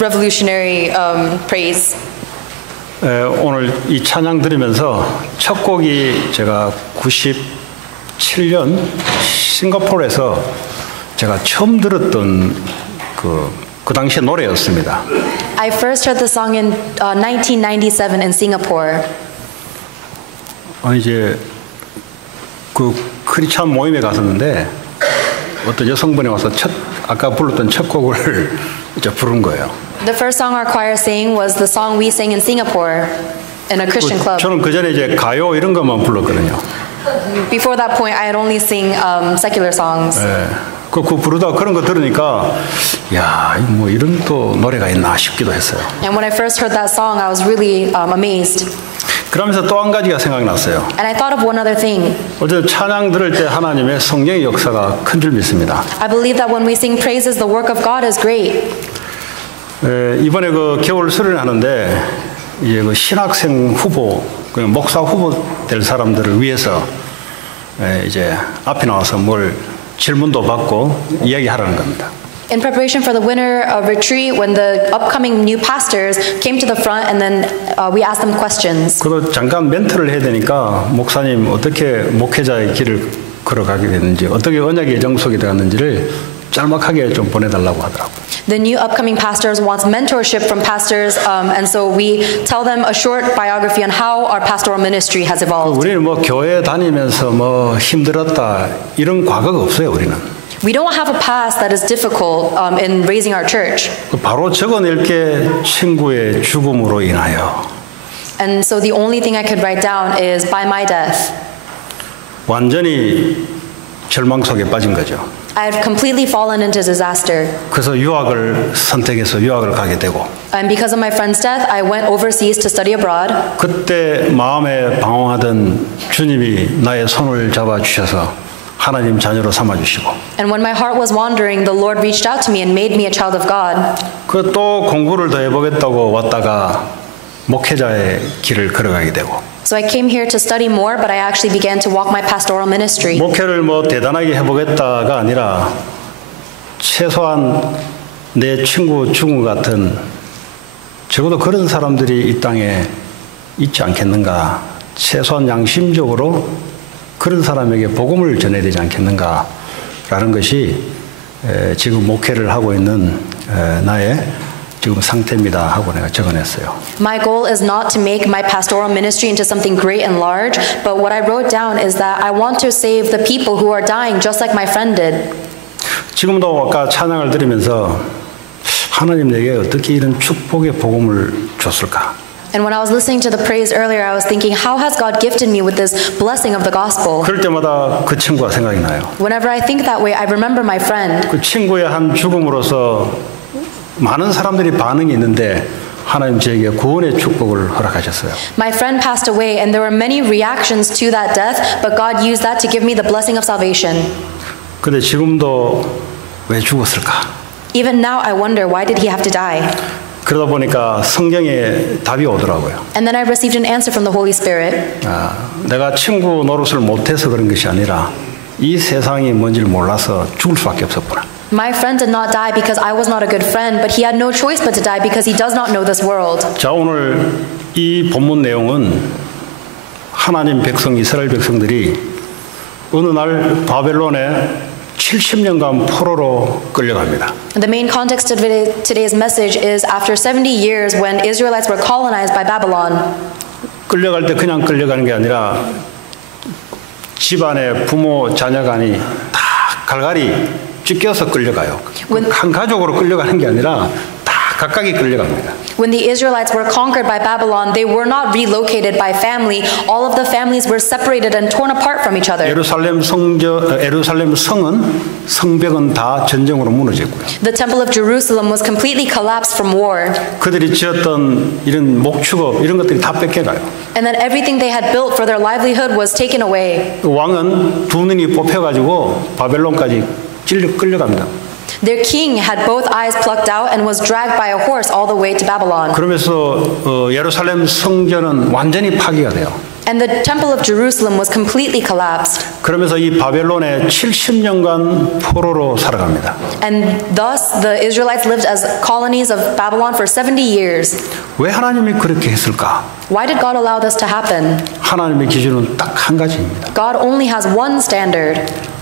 revolutionary praise. 오늘 이 찬양 들으면서 첫 곡이 제가 97년 싱가포르에서 제가 처음 들었던 그 당시의 노래였습니다. I first heard the song in 1997 in Singapore. 이제 그 크리스찬 모임에 갔었는데 어떤 여성분이 와서 아까 불렀던 첫 곡을 이제 부른 거예요. The first song our choir sang was the song we sang in Singapore in a Christian club. 저는 그 전에 이제 가요 이런 것만 불렀거든요. Before that point, I had only sing secular songs. 그 부르다 그런 거 들으니까 야, 뭐 이런 또 노래가 있나 싶기도 했어요. And when I first heard that song, I was really amazed. 그러면서 또 한 가지가 생각났어요. And I thought of one other thing. 어제 찬양 들을 때 하나님의 성령의 역사가 큰 줄 믿습니다. I believe that when we sing praises, the work of God is great. 이번에 그 겨울 수련을 하는데 이제 그 신학생 후보, 목사 후보 될 사람들을 위해서 이제 앞에 나와서 뭘 질문도 받고 이야기하라는 겁니다. In preparation for the winter retreat, when the upcoming new pastors came to the front, and then we asked them questions. 그래도 잠깐 멘트를 해야 되니까 목사님 어떻게 목회자의 길을 걸어가게 됐는지, 어떻게 언약의 예정 속에 들어갔는지를 짤막하게 좀 보내달라고 하더라고요. The new upcoming pastors wants mentorship from pastors, and so we tell them a short biography on how our pastoral ministry has evolved. 우리는 뭐 교회 다니면서 뭐 힘들었다 이런 과거가 없어요. 우리는. We don't have a past that is difficult in raising our church. 바로 적어낼 게 친구의 죽음으로 인하여. And so the only thing I could write down is by my death. 완전히 절망 속에 빠진 거죠. I have completely fallen into disaster. 그래서 유학을 선택해서 유학을 가게 되고. And because of my friend's death, I went overseas to study abroad. 그때 마음에 방황하던 주님이 나의 손을 잡아 주셔서 하나님 자녀로 삼아 주시고. And when my heart was wandering, the Lord reached out to me and made me a child of God. 그 또 공부를 더 해보겠다고 왔다가 목회자의 길을 걸어가게 되고. So I came here to study more, but I actually began to walk my pastoral ministry. 목회를 뭐 대단하게 해보겠다가 아니라 최소한 내 친구 죽은 것 같은 적어도 그런 사람들이 이 땅에 있지 않겠는가. 최소한 양심적으로 그런 사람에게 복음을 전해야 되지 않겠는가라는 것이 지금 목회를 하고 있는 나의 지금 상태입니다 하고 내가 적어냈어요. My goal is not to make my pastoral ministry into something great and large, but what I wrote down is that I want to save the people who are dying just like my friend did. 지금도 아까 찬양을 들으면서 하나님 내게 어떻게 이런 축복의 복음을 줬을까? And when I was listening to the praise earlier, I was thinking, how has God gifted me with this blessing of the gospel? 그럴 때마다 그 친구가 생각이 나요. Whenever I think that way, I remember my friend. 그 친구의 한 죽음으로서 많은 사람들이 반응이 있는데 하나님 저에게 구원의 축복을 허락하셨어요. My friend passed away, and there were many reactions to that death, but God used that to give me the blessing of salvation. 근데 지금도 왜 죽었을까? Even now, I wonder, why did he have to die? 그러다 보니까 성경에 답이 오더라고요. And then I received an answer from the Holy Spirit. 내가 친구 노릇을 못해서 그런 것이 아니라 이 세상이 뭔지를 몰라서 죽을 수밖에 없었구나. My friend did not die because I was not a good friend, but he had no choice but to die because he does not know this world. 자, 오늘 이 본문 내용은 하나님 백성 이스라엘 백성들이 어느 날 바벨론에 70년간 포로로 끌려갑니다. The main context of today's message is after 70 years when Israelites were colonized by Babylon. 끌려갈 때 그냥 끌려가는 게 아니라 집안의 부모 자녀간이 다 갈갈이 찢겨서 끌려가요. 한 가족으로 끌려가는 게 아니라 다 각각이 끌려갑니다. When the Israelites were conquered by Babylon, they were not relocated by family. All of the families were separated and torn apart from each other. 예루살렘 성은 성벽은 다 전쟁으로 무너졌고요. The temple of Jerusalem was completely collapsed from war. 그들이 지었던 이런 목축업 이런 것들이 다 뺏겨가요. And then everything they had built for their livelihood was taken away. 왕은 두 눈이 뽑혀가지고 바벨론까지 끌려갑니다. Their king had both eyes plucked out and was dragged by a horse all the way to Babylon. 그러면서 예루살렘 성전은 완전히 파괴가 돼요. And the temple of Jerusalem was completely collapsed. 그러면서 이 바벨론에 70년간 포로로 살아갑니다. And thus the Israelites lived as colonies of Babylon for 70 years. 왜 하나님이 그렇게 했을까? Why did God allow this to happen? 하나님의 기준은 딱 한 가지입니다. God only has one standard.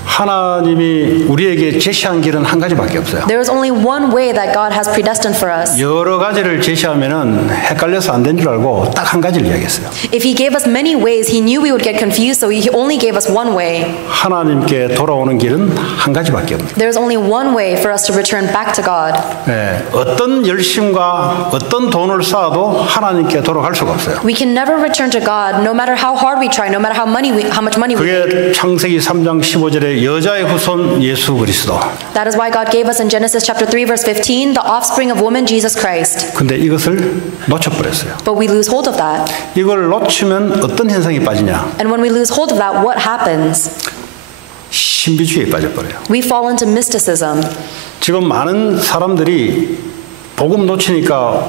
하나님이 우리에게 제시한 길은 한 가지밖에 없어요. There is only one way that God has predestined for us. 여러 가지를 제시하면은 헷갈려서 안 된 줄 알고 딱 한 가지를 이야기했어요. If he gave us many ways, he knew we would get confused, so he only gave us one way. 하나님께 돌아오는 길은 한 가지밖에 없습니다. There is only one way for us to return back to God. 네, 어떤 열심과 어떤 돈을 쌓아도 하나님께 돌아갈 수가 없어요. We can never return to God, no matter how hard we try, no matter how much money we make. 그게 창세기 3장 15절에 여자의 후손 예수 그리스도. That is why God gave us in Genesis chapter 3 verse 15 the offspring of woman Jesus Christ. 근데 이것을 놓쳐버렸어요. But we lose hold of that. 이걸 놓치면 어떤 현상이 빠지냐? And when we lose hold of that, what happens? 신비주의에 빠져버려요. We fall into mysticism. 지금 많은 사람들이 복음 놓치니까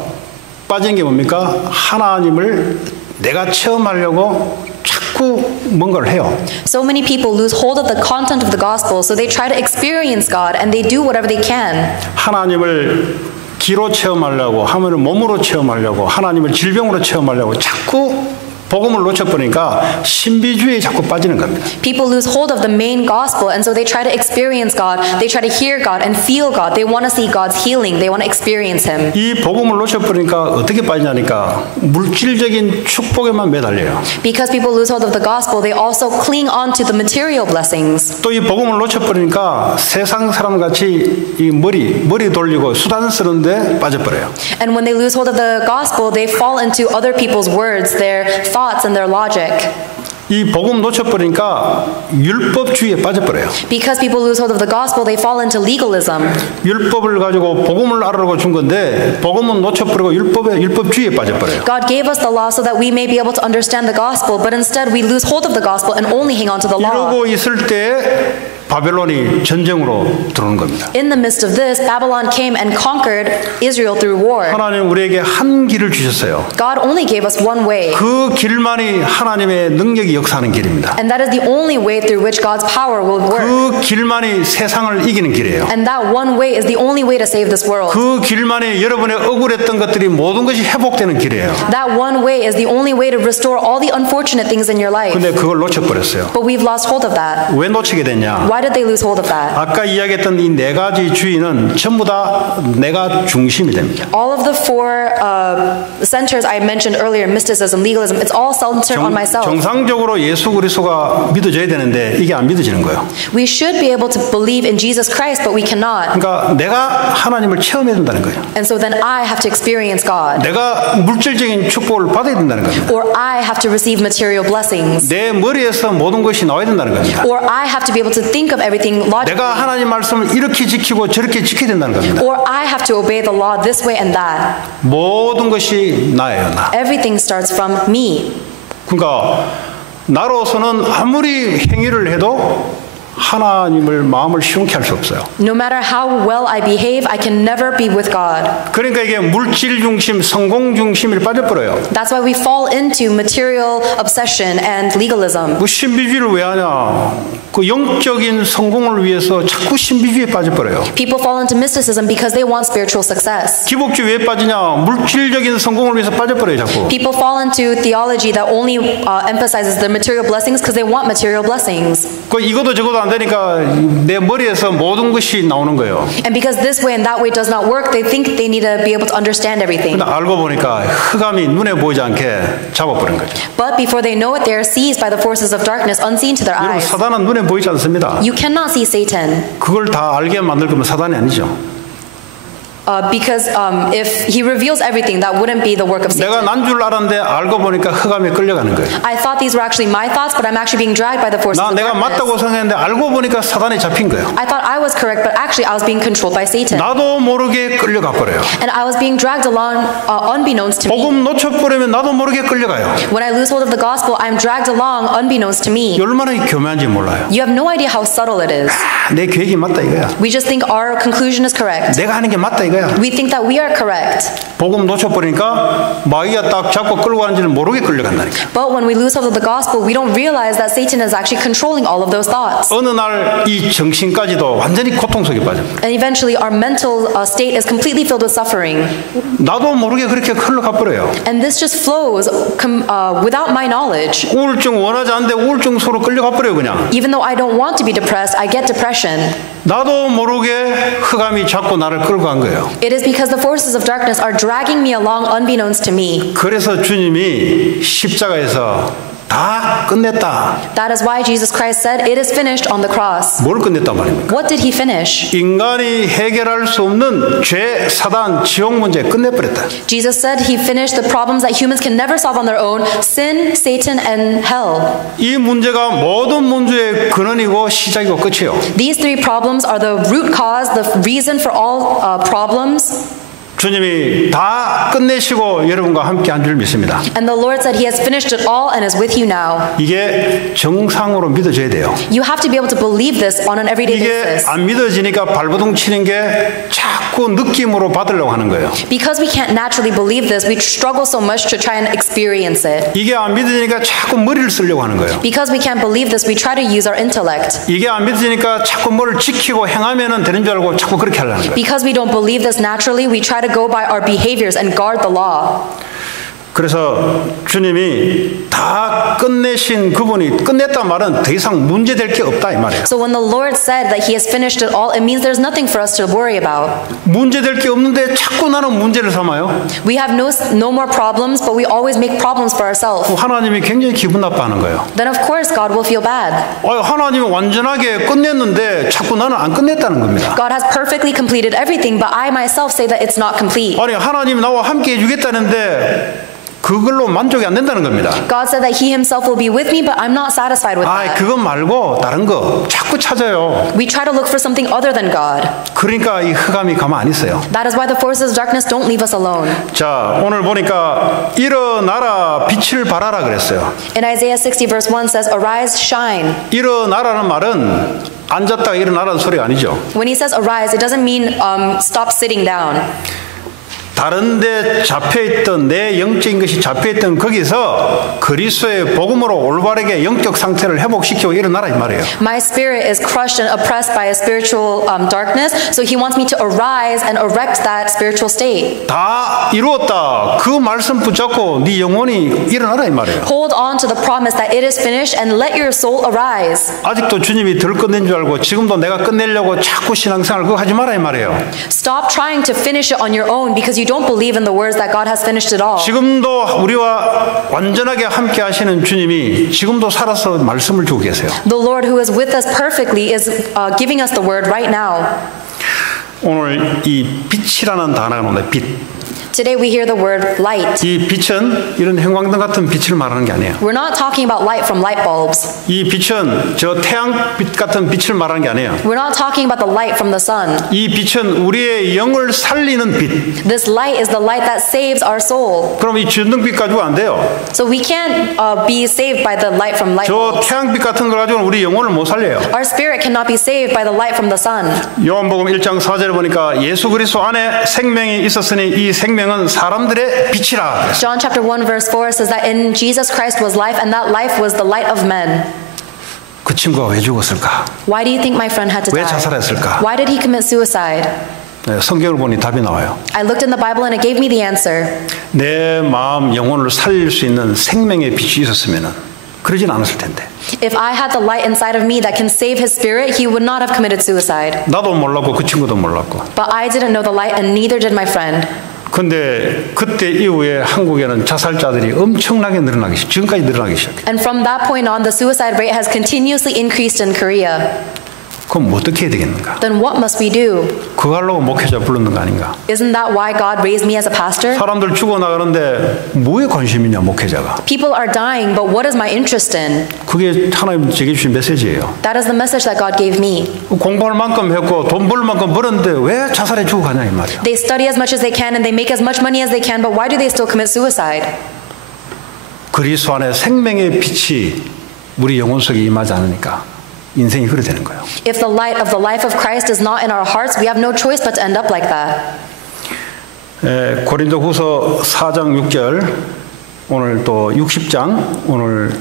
빠진 게 뭡니까? 하나님을 내가 체험하려고 자꾸 뭔가를 해요. So many people lose hold of the content of the gospel, so they try to experience God and they do whatever they can. 하나님을 기로 체험하려고, 하면은 몸으로 체험하려고, 하나님을 질병으로 체험하려고 자꾸 복음을 놓쳐버리니까 신비주의에 자꾸 빠지는 겁니다. People lose hold of the main gospel, and so they try to experience God, they try to hear God and feel God. They want to see God's healing. They want to experience Him. 이 복음을 놓쳐버리니까 어떻게 빠지냐니까 물질적인 축복에만 매달려요. Because people lose hold of the gospel, they also cling on to the material blessings. 또 이 복음을 놓쳐버리니까 세상 사람같이 이 머리 돌리고 수단스러운데 빠져버려요. And when they lose hold of the gospel, they fall into other people's words, their thoughts and their logic. 이 복음 놓쳐버리니까 율법주의에 빠져버려요. Because people lose hold of the gospel, they fall into legalism. 율법을 가지고 복음을 알으라고 준 건데 복음은 놓쳐버리고 율법주의에 빠져버려요. God gave us the law so that we may be able to understand the gospel, but instead we lose hold of the gospel and only hang on to the law. 이러고 있을 때 바벨론이 전쟁으로 들어오는 겁니다. In the midst of this, Babylon came and conquered Israel through war. 하나님 우리에게 한 길을 주셨어요. God only gave us one way. 그 길만이 하나님의 능력이 역사하는 길입니다. And that is the only way through which God's power will work. 그 길만이 세상을 이기는 길이에요. And that one way is the only way to save this world. 그 길만이 여러분의 억울했던 것들이 모든 것이 회복되는 길이에요. That one way is the only way to restore all the unfortunate things in your life. 근데 그걸 놓쳐버렸어요. But we've lost hold of that. 왜 놓치게 됐냐? Why did they lose hold of that? 아까 이야기했던 이 네 가지 주의는 전부 다 내가 중심이 됩니다. All of the four centers I mentioned earlier, mysticism, legalism, it's all centered on myself. 정상적으로 예수 그리스도가 믿어져야 되는데 이게 안 믿어지는 거예요. We should be able to believe in Jesus Christ, but we cannot. 그러니까 내가 하나님을 체험해야 된다는 거예요. And so then I have to experience God. 내가 물질적인 축복을 받아야 된다는 겁니다. Or I have to receive material blessings. 내 머리에서 모든 것이 나와야 된다는 겁니다. Or I have to be able to think of everything logically. 내가 하나님 말씀을 이렇게 지키고 저렇게 지켜야 된다는 겁니다. Or I have to obey the law this way and that. 모든 것이 나예요, 나. Everything starts from me. 그러니까 나로서는 아무리 행위를 해도 하나님을 마음을 시원케 할 수 없어요. No matter how well I behave, I can never be with God. 그러니까 이게 물질 중심, 성공 중심을 빠져버려요. That's why we fall into material obsession and legalism. 그 신비주의를 왜 하냐? 그 영적인 성공을 위해서 자꾸 신비주의에 빠져버려요. People fall into mysticism because they want spiritual success. 기복주의 왜 빠지냐? 물질적인 성공을 위해서 빠져버려요, 자꾸. People fall into theology that only emphasizes the material blessings because they want material blessings. 그 이것도 저것도 안 되니까 내 머리에서 모든 것이 나오는 거예요. And because this way and that way does not work, they think they need to be able to understand everything. 근데 알고 보니까 흑암이 눈에 보이지 않게 잡아버린 거죠. But before they know it, they are seized by the forces of darkness unseen to their 여러분 eyes. 사단은 눈에 보이지 않습니다. You cannot see Satan. 그걸 다 알게 만들 거면 사단이 아니죠. Because if he reveals everything, that wouldn't be the work of 내가 Satan. 난 줄 알았는데 알고 보니까 흑암에 끌려가는 거예요. I thought these were actually my thoughts, but I'm actually being dragged by the forces 나 of 내가 darkness. 맞다고 생각했는데 알고 보니까 사단에 잡힌 거예요. I thought I was correct, but actually I was being controlled by Satan. 나도 모르게 끌려가 버려요. And I was being dragged along unbeknownst to me. 복음 놓쳐버리면 나도 모르게 끌려가요. When I lose hold of the gospel, I'm dragged along unbeknownst to me. 얼마나 교묘한지 몰라요. You have no idea how subtle it is. 내 계획이 맞다 이거야. We just think our conclusion is correct. 내가 하는 게 맞다 이거야. 거야. We think that we are correct. 복음 놓쳐버리니까 마귀가 딱 잡고 끌고 가는지를 모르게 끌려간다니까. But when we lose hold of the gospel, we don't realize that Satan is actually controlling all of those thoughts. 어느 날 이 정신까지도 완전히 고통 속에 빠져버려. And eventually our mental state is completely filled with suffering. 나도 모르게 그렇게 흘러가 버려요. And this just flows without my knowledge. 우울증 원하지 않는데 우울증으로 끌려가 버려요 그냥. Even though I don't want to be depressed, I get depression. 나도 모르게 흑암이 자꾸 나를 끌고 간 거예요. It is because the forces of darkness are dragging me along unbeknownst to me. 그래서 주님이 십자가에서 다 끝냈다. That is why Jesus Christ said, "It is finished" on the cross. 뭘 끝냈단 말입니까? What did he finish? 인간이 해결할 수 없는 죄, 사단, 지옥 문제 끝내버렸다. Jesus said he finished the problems that humans can never solve on their own: sin, Satan, and hell. 이 문제가 모든 문제의 근원이고 시작이고 끝이에요. These three problems are the root cause, the reason for all problems. 주님이 다 끝내시고 여러분과 함께 한 줄 믿습니다. And the Lord said he has finished it all and is with you now. 이게 정상으로 믿어져야 돼요. You have to be able to believe this on an everyday 이게 basis. 안 믿어지니까 발버둥 치는 게 자꾸 느낌으로 받으려고 하는 거예요. Because we can't naturally believe this, we struggle so much to try and experience it. 이게 안 믿어지니까 자꾸 머리를 쓰려고 하는 거예요. Because we can't believe this, we try to use our intellect. 이게 안 믿어지니까 자꾸 뭘 지키고 행하면은 되는 줄 알고 자꾸 그렇게 하려는 거예요. Because we don't believe this naturally, we try to go by our behaviors and guard the law. 그래서 주님이 다 끝내신 그분이 끝냈단 말은 더 이상 문제될 게 없다 이 말이에요. So when the Lord said that he has finished it all, it means there's nothing for us to worry about. 문제될 게 없는데 자꾸 나는 문제를 삼아요. We have no more problems, but we always make problems for ourselves. 하나님이 굉장히 기분 나빠하는 거예요. Then of course God will feel bad. 하나님이 완전하게 끝냈는데 자꾸 나는 안 끝냈다는 겁니다. God has perfectly completed everything, but I myself say that it's not complete. 아니 하나님이 나와 함께 해주겠다는데 그걸로 만족이 안 된다는 겁니다. God said that he himself will be with me, but I'm not satisfied with that. 그거 말고 다른 거 자꾸 찾아요. We try to look for something other than God. 그러니까 이 흑암이 가만 안 있어요. That is why the forces of darkness don't leave us alone. 자, 오늘 보니까 일어나라 빛을 발하라 그랬어요. In Isaiah 60 verse 1 says, "Arise, shine." 일어나라는 말은 앉았다가 일어나라는 소리가 아니죠. When he says arise, it doesn't mean stop sitting down. 다른 데 잡혀있던 내 영적인 것이 잡혀있던 거기서 그리스도의 복음으로 올바르게 영적 상태를 회복시키고 일어나라 이 말이에요. My spirit is crushed and oppressed by a spiritual darkness, so he wants me to arise and erect that spiritual state. 다 이루었다. 그 말씀 붙잡고 네 영혼이 일어나라 이 말이에요. Hold on to the promise that it is finished and let your soul arise. 아직도 주님이 덜 끝낸 줄 알고 지금도 내가 끝내려고 자꾸 신앙생활 그거 하지 마라 이 말이에요. Stop trying to finish it on your own because you don't believe in the words that God has finished it all. 지금도 우리와 완전하게 함께 하시는 주님이 지금도 살아서 말씀을 주고 계세요. The Lord who is with us perfectly is giving us the word right now. 오늘 이 빛이라는 단어가 나옵니다. 빛. Today we hear the word light. 이 빛은 이런 형광등 같은 빛을 말하는 게 아니에요. We're not talking about light from light bulbs. 이 빛은 저 태양빛 같은 빛을 말하는 게 아니에요. We're not talking about the light from the sun. 이 빛은 우리의 영을 살리는 빛. This light is the light that saves our soul. 그럼 이 전등빛 가지고 안 돼요. So we can't be saved by the light from light 저 bulbs. 태양빛 같은 걸 가지고는 우리 영혼을 못 살려요. Our spirit cannot be saved by the light from the sun. 요한복음 1장 4절에 보니까 예수 그리스도 안에 생명이 있었으니 이 생명은 사람들의 빛이라. John chapter 1 verse 4 says that in Jesus Christ was life and that life was the light of men. 그 친구가 왜 죽었을까? Why do you think my friend had to 왜 die? 자살했을까? Why did he commit suicide? 성경을 보니 답이 나와요. I looked in the Bible and it gave me the answer. 내 마음 영혼을 살릴 수 있는 생명의 빛이 있었으면은 그러진 않았을 텐데. If I had the light inside of me that can save his spirit, he would not have committed suicide. 나도 몰랐고 그 친구도 몰랐고. But I didn't know the light and neither did my friend. 근데 그때 이후에 한국에는 자살자들이 엄청나게 늘어나기 시작. 지금까지 늘어나기 시작해. And from that point on, the suicide rate has continuously increased in Korea. 그럼 어떻게 해야 되겠는가? Then what must we do? 그거 하려고 목회자 부르는 거 아닌가? Isn't that why God raised me as a pastor? 사람들 죽어나가는데 뭐에 관심이냐 목회자가. People are dying, but what is my interest in? 그게 하나님 제게 주신 메시지예요. That is the message that God gave me. 공부할 만큼 했고 돈 벌 만큼 벌었는데 왜 자살해 죽어가냐 이 말이야. They study as much as they can and they make as much money as they can, but why do they still commit suicide? 그리스도 안에 생명의 빛이 우리 영혼 속에 임하지 않으니까 인생이 그래 되는 거예요. If the light of the life of Christ is not in our hearts, we have no choice but to end up like that. 고린도후서 4장 6절 오늘 또 60장 오늘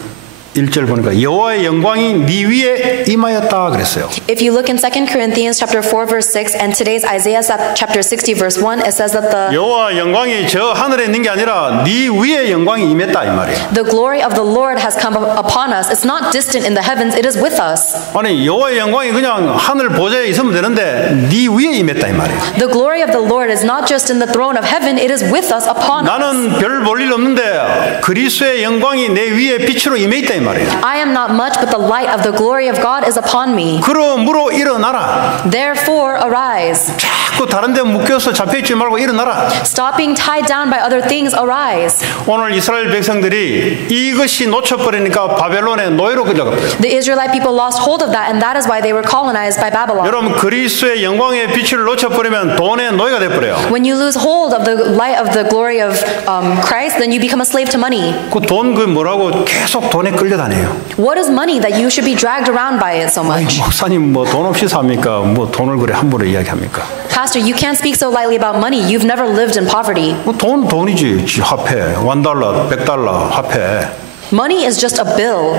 1절 보니까 여호와의 영광이 네 위에 임하였다 그랬어요. If you look in 2 Corinthians chapter 4 verse 6 and today's Isaiah chapter 60 verse 1, it says that 여호와의 영광이 저 하늘에 있는 게 아니라 네 위에 영광이 임했다 이 말이에요. the glory of the Lord has come upon us. It's not distant in the heavens, it is with us. 아니 여호와의 영광이 그냥 하늘 보좌에 있으면 되는데 네 위에 임했다 이 말이에요. The glory of the Lord is not just in the throne of heaven, it is with us upon us. 나는 별 볼 일 없는데 그리스도의 영광이 내 위에 빛으로 임해 있다 이 말이에요. I am not much, but the light of the glory of God is upon me. 그러므로 일어나라. Therefore arise. 자꾸 다른 데 묶여서 잡혀있지 말고 일어나라. Stop being tied down by other things, arise. 오늘 이스라엘 백성들이 이것이 놓쳐버리니까 바벨론의 노예로 끌려갔어요. The Israelite people lost hold of that, and that is why they were colonized by Babylon. 여러분 그리스도의 영광의 빛을 놓쳐버리면 돈의 노예가 돼버려요. When you lose hold of the light of the glory of Christ, then you become a slave to money. 그 돈 그 뭐라고 계속 돈에 끌려다녀요. What is money that you should be dragged around by it so much? 목사님 뭐 돈 없이 삽니까? 뭐 돈을 그래 함부로 이야기합니까? Pastor, you can't speak so lightly about money. You've never lived in poverty. 뭐 돈이지 화폐, $1, $100 화폐. Money is just a bill.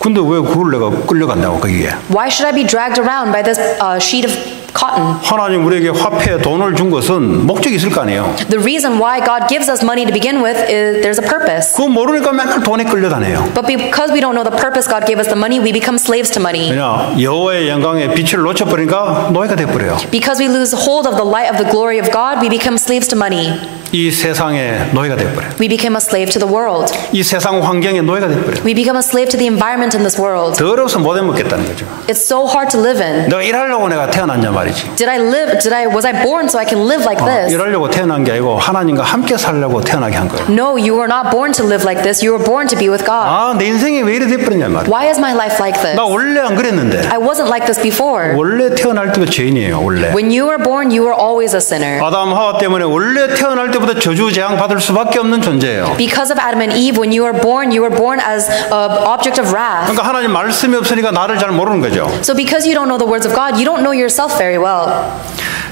근데 왜 그걸 내가 끌려간다고 거기에? Why should I be dragged around by this sheet of cotton? 하나님 우리에게 화폐 돈을 준 것은 목적이 있을 거 아니에요. The reason why God gives us money to begin with is there's a purpose. 그거 모르니까 맨날 돈에 끌려다녀요. But because we don't know the purpose God gave us the money, we become slaves to money. 왜냐 여호와의 영광의 빛을 놓쳐버리니까 노예가 돼버려요. Because we lose hold of the light of the glory of God, we become slaves to money. 이 세상의 노예가 돼버려요. We become a slave to the world. 이 세상 환경의 노예가 돼버려요. We become a slave to the environment in this world. 더러워서 못 해먹겠다는 거죠. It's so hard to live in. 내가 일하려고 내가 태어났냐 말이지. Was I born so I can live like this? 일하려고 태어난 게 아니고 하나님과 함께 살려고 태어나게 한 거예요. No, you were not born to live like this. You were born to be with God. 아, 내 인생이 왜 이래 돼버렸냐 말이야. Why is my life like this? 나 원래 안 그랬는데. I wasn't like this before. 원래 태어날 때부터 죄인이에요. 원래. When you were born, you were always a sinner. 아담 하와 때문에 원래 태어날 때부터 저주 재앙 받을 수밖에 없는 존재예요. Because of Adam and Eve, when you were born as an object of wrath. 그러니까 하나님 말씀이 없으니까 나를 잘 모르는 거죠. So because you don't know the words of God, you don't know yourself very well.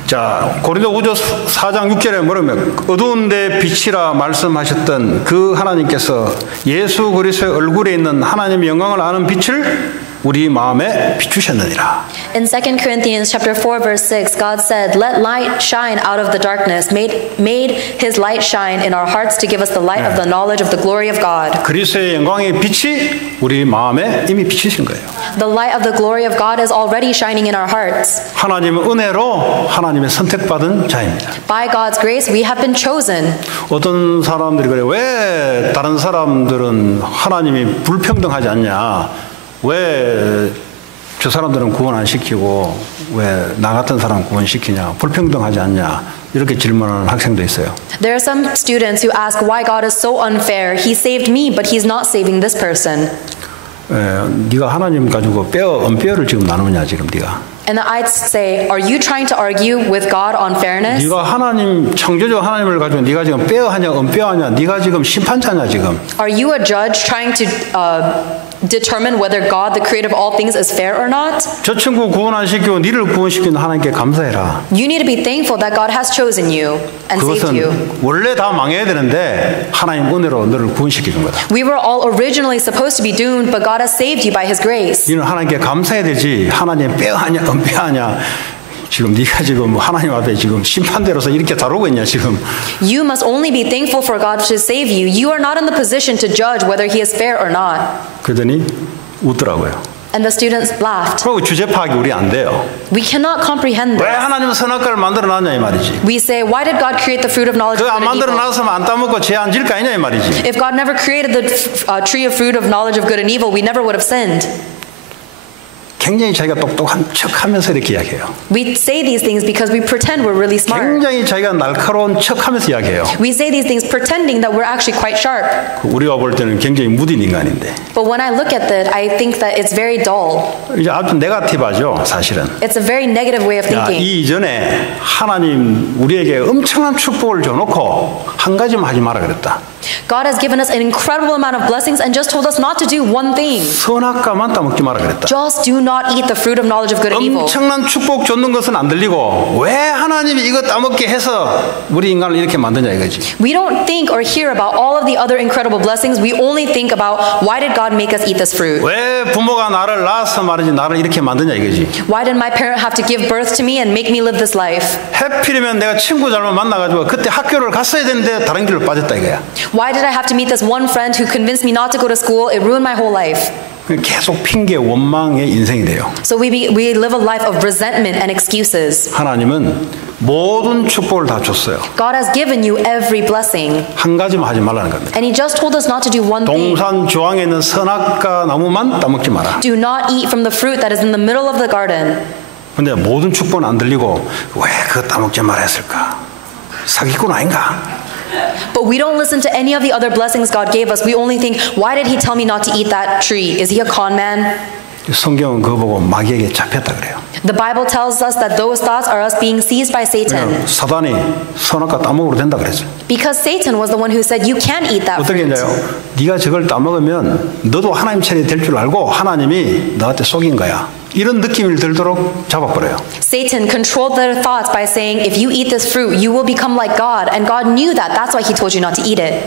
자, 고린도후서 4장 6절에 뭐냐면 어두운 데 빛이라 말씀하셨던 그 하나님께서 예수 그리스도의 얼굴에 있는 하나님의 영광을 아는 빛을 우리 마음에 비추셨느니라. In 2 Corinthians chapter 4 verse 6, God said, "Let light shine out of the darkness." Made his light shine in our hearts to give us the light of the knowledge of the glory of God. 그리스도의 영광의 빛이 우리 마음에 이미 비추신 거예요. The light of the glory of God is already shining in our hearts. 하나님의 은혜로 하나님의 선택받은 자입니다. By God's grace, we have been chosen. 어떤 사람들이 그래 왜 다른 사람들은 하나님이 불평등하지 않냐? 왜 저 사람들은 구원 안 시키고 왜 나 같은 사람 구원시키냐? 불평등하지 않냐? 이렇게 질문하는 학생도 있어요. There are some students who ask why God is so unfair. He saved me, but He's not saving this person. 네가 하나님 가지고 언페어를 지금 나누냐 지금 네가. And I'd say, are you trying to argue with God on fairness? 네가 하나님 창조주 하나님을 가지고 네가 지금 페어하냐 언페어하냐? 네가 지금 심판자냐 지금? Are you a judge trying to determine whether God, the creator of all things, is fair or not? 저 친구 구원 안 시키고 니를 구원시키는 하나님께 감사해라. You need to be thankful that God has chosen you and saved you. 그것은 원래 다 망해야 되는데 하나님 은혜로 너를 구원시키는 거다. We were all originally supposed to be doomed, but God has saved you by His grace. 너는 하나님께 감사해야 되지. 하나님 빼하냐 은폐하냐. 지금 네가 지금 하나님 앞에 지금 심판대로서 이렇게 다루고 있냐 지금. You must only be thankful for God to save you. You are not in the position to judge whether He is fair or not. 그러더니 웃더라고요. And the students laughed. 그리고 주제 파악이 우리 안 돼요. We cannot comprehend 왜 this. 하나님은 선악과를 만들어놨냐 이 말이지. We say, why did God create the fruit of knowledge of 그안 good and evil? 만들어놨으면 안 따먹고 죄 안 질 거 아니냐 이 말이지. If God never created the tree of fruit of knowledge of good and evil, we never would have sinned. 굉장히 자기가 똑똑한 척하면서 이렇게 이야기해요. We say these things because we pretend we're really smart. 굉장히 자기가 날카로운 척하면서 이야기해요. We say these things pretending that we're actually quite sharp. 우리가 볼 때는 굉장히 무딘 인간인데. But when I look at that, I think that it's very dull. 이제 아주 네거티브하죠, 사실은. It's a very negative way of thinking. 이 이전에 하나님 우리에게 엄청난 축복을 줘놓고 한 가지만 하지 마라 그랬다. God has given us an incredible amount of blessings and just told us not to do one thing. 선악과만 따먹지 마라 그랬다. Just do not eat the fruit of knowledge of good and evil. 엄청난 축복 줬는 것은 안 들리고 왜 하나님이 이거 따먹게 해서 우리 인간을 이렇게 만드냐 이거지. We don't think or hear about all of the other incredible blessings. We only think about why did God make us eat this fruit? 왜 부모가 나를 낳아서 말이지 나를 이렇게 만드냐 이거지. Why did my parent have to give birth to me and make me live this life? 해필이면 내가 친구 잘못 만나가지고 그때 학교를 갔어야 되는데 다른 길로 빠졌다 이거야. Why did I have to meet this one friend who convinced me not to go to school? It ruined my whole life. 계속 핑계 원망의 인생이 돼요. So we live a life of resentment and excuses. 하나님은 모든 축복을 다 줬어요. God has given you every blessing. 한 가지만 하지 말라는 겁니다. And He just told us not to do one thing. 동산 주황에 있는 선악과 나무만 따먹지 마라. Do not eat from the fruit that is in the middle of the garden. 근데 모든 축복은 안 들리고 왜 그거 따먹지 말라 했을까? 사기꾼 아닌가? But we don't listen to any of the other blessings God gave us. We only think, why did He tell me not to eat that tree? Is He a con man? 성경은 그거 보고 마귀에게 잡혔다 그래요. The Bible tells us that those thoughts are us being seized by Satan. 사단이 선악과 따먹으로 된다 그랬어요. Because Satan was the one who said, you can't eat that 어떻게 fruit. 했냐요? 네가 저걸 따먹으면 너도 하나님 차례 될 줄 알고 하나님이 너한테 속인 거야. 이런 느낌을 들도록 잡아버려요. Satan controlled their thoughts by saying, if you eat this fruit, you will become like God. And God knew that. That's why He told you not to eat it.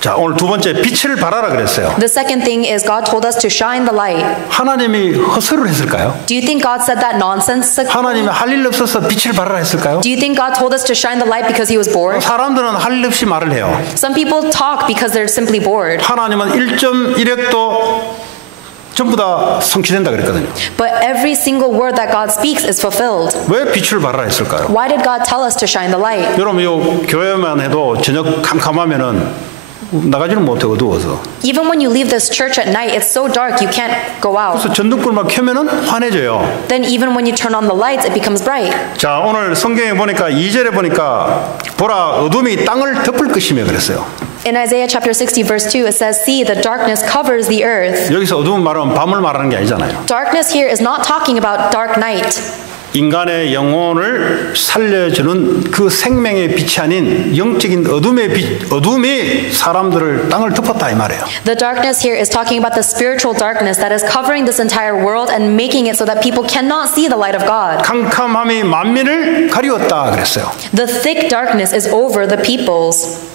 자, 오늘 두 번째 빛을 발하라 그랬어요. The second thing is God told us to shine the light. 하나님이 허설을 했을까요? Do you think God said that nonsense? 하나님이 할 일 없어서 빛을 발하라 했을까요? Do you think God told us to shine the light because He was bored? 사람들은 할 일 없이 말을 해요. Some people talk because they're simply bored. 하나님은 1.1핵도 전부 다 성취된다 그랬거든요. But every single word that God speaks is fulfilled. 왜 빛을 발하라 했을까요? Why did God tell us to shine the light? 여러분 이 교회만 해도 저녁 캄캄하면은 나가지를 못해 어두워서. Even when you leave this church at night, it's so dark you can't go out. 그래서 전등불만 켜면은 환해져요. Then even when you turn on the lights, it becomes bright. 자, 오늘 성경에 보니까 2절에 보니까 보라 어둠이 땅을 덮을 것이며 그랬어요. In Isaiah chapter 60 verse 2, it says, see, the darkness covers the earth. 여기서 어둠은 말하면 밤을 말하는 게 아니잖아요. Darkness here is not talking about dark night. 인간의 영혼을 살려주는 그 생명의 빛이 아닌 영적인 어둠의 빛, 어둠이 사람들을 땅을 덮었다 이 말이에요. The darkness here is talking about the spiritual darkness that is covering this entire world and making it so that people cannot see the light of God. 캄캄함이 만민을 가리웠다 그랬어요. The thick darkness is over the peoples.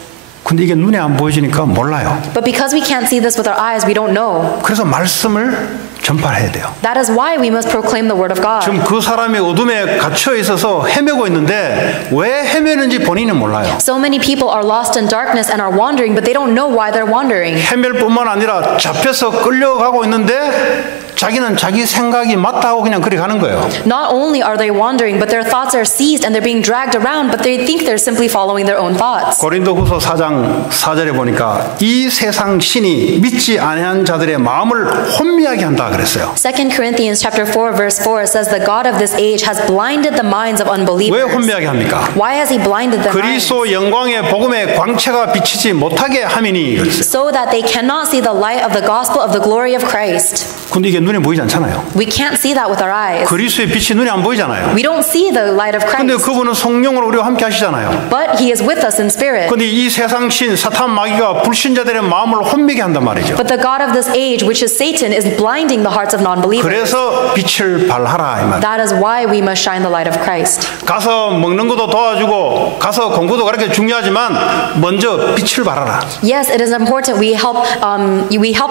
근데 이게 눈에 안 보여지니까 몰라요. But because we can't see this with our eyes, we don't know. 그래서 말씀을 전파해야 돼요. That is why we must proclaim the word of God. 지금 그 사람이 어둠에 갇혀 있어서 헤매고 있는데 왜 헤매는지 본인은 몰라요. So many people are lost in darkness and are wandering, but they don't know why they're wandering. 헤맬 뿐만 아니라 잡혀서 끌려가고 있는데 자기는 자기 생각이 맞다고 그냥 그리 가는 거예요. Not only are they wandering, but their thoughts are seized and they're being dragged around, but they think they're simply following their own thoughts. 고린도후서 4장 4절에 보니까 이 세상 신이 믿지 아니한 자들의 마음을 혼미하게 한다 그랬어요. 2 Corinthians chapter 4 verse 4 says the God of this age has blinded the minds of unbelievers. 왜 혼미하게 합니까? Why has He blinded their minds? 그리스도 영광의 복음의 광채가 비치지 못하게 함이니 그랬어요. So that they cannot see the light of the gospel of the glory of Christ. 근데 이게 눈에 보이지 않잖아요. We can't see that with our eyes. 그리스도의 빛이 눈에 안 보이잖아요. We don't see the light of 근데 Christ. 그분은 성령으로 우리와 함께 하시잖아요. But He is with us in spirit. 근데 이 세상 신 사탄 마귀가 불신자들의 마음을 혼미게 한단 말이죠. But the God of this age, which is Satan, is blinding the hearts of non-believers. 그래서 빛을 발하라 이 말. That is why we must shine the light of Christ. 가서 먹는 것도 도와주고 가서 공부도 그렇게 중요하지만 먼저 빛을 발하라. Yes, it is important. We help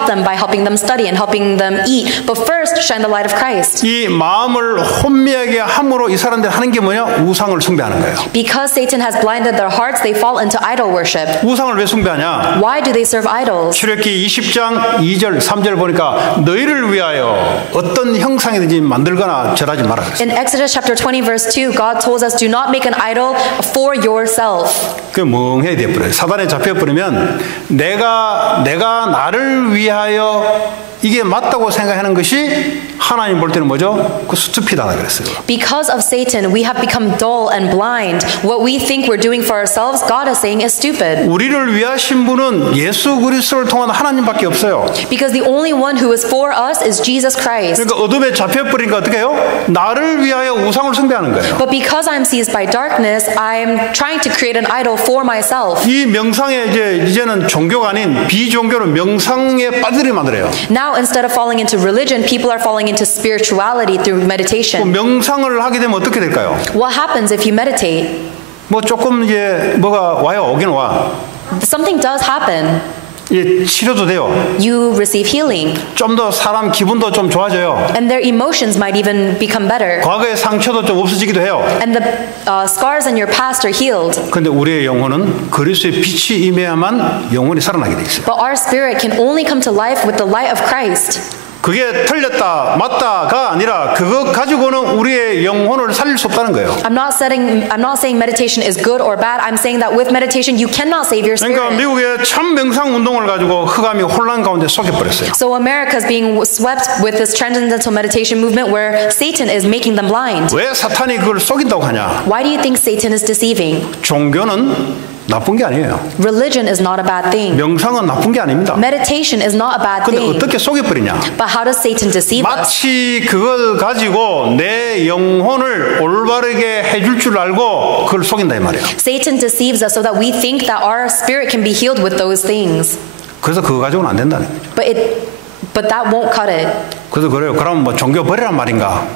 them by helping them study and helping them eat. But first, shine the light of Christ. 이 마음을 혼미하게 함으로 이 사람들이 하는 게 뭐냐? 우상을 숭배하는 거예요. Because Satan has blinded their hearts, they fall into idol worship. 우상을 왜 숭배하냐? Why do they serve idols? 출애굽기 20장 2절 3절 보니까 너희를 위하여 어떤 형상이든지 만들거나 절하지 마라. In Exodus chapter 20 verse 2, God told us, do not make an idol for yourself. 그 멍해야 돼버려요. 사단에 잡혀버리면 내가 나를 위하여 이게 맞다고 생각하는 것이 하나님 볼 때는 뭐죠? 그 스투피드하다 그랬어요. Because of Satan, we have become dull and blind. What we think we're doing for ourselves, God is saying is stupid. 우리를 위하신 분은 예수 그리스도를 통한 하나님밖에 없어요. Because the only one who is for us is Jesus Christ. 그러니까 어둠에 잡혀버리니까 어떻게 해요? 나를 위하여 우상을 숭배하는 거예요. But because I'm seized by darkness, I'm trying to create an idol for myself. 이 명상에 이제는 종교가 아닌 비종교로 명상에 빠지게 만들어요. Now, instead of falling into religion, people are falling into spirituality through meditation. 명상을 하게 되면 어떻게 될까요? What happens if you meditate? 뭐 조금 이제 뭐가 와요. 오긴 와. Something does happen. 예, 치료도 돼요. You receive healing. 좀 더 사람 기분도 좀 좋아져요. And their emotions might even become better. 과거의 상처도 좀 없어지기도 해요. And the scars in your past are healed. 그런데 우리의 영혼은 그리스도의 빛이 임해야만 영혼이 살아나게 돼 있어요. But our spirit can only come to life with the light of Christ. 그게 틀렸다 맞다가 아니라 그것 가지고는 우리의 영혼을 살릴 수 없다는 거예요. I'm not saying meditation is good or bad. I'm saying that with meditation you cannot save your 그러니까 spirit. 미국의 참 명상 운동을 가지고 흑암이 혼란 가운데 속여버렸어요. So America is being swept with this transcendental meditation movement where Satan is making them blind. 왜 사탄이 그걸 속인다고 하냐? Why do you think Satan is deceiving? 종교는 나쁜 게 아니에요. Religion is not a bad thing. 명상은 나쁜 게 아닙니다. Meditation is not a bad 근데 thing. 어떻게 속여버리냐? But how does Satan deceive us? 마치 그걸 가지고 내 영혼을 올바르게 해줄 줄 알고 그걸 속인다 이 말이에요. Satan deceives us so that we think that our spirit can be healed with those things. 그래서 그거 가지고는 안 된다는 거죠. But that won't cut it. 그래서 그래요. 그럼 뭐 종교 버리란 말인가?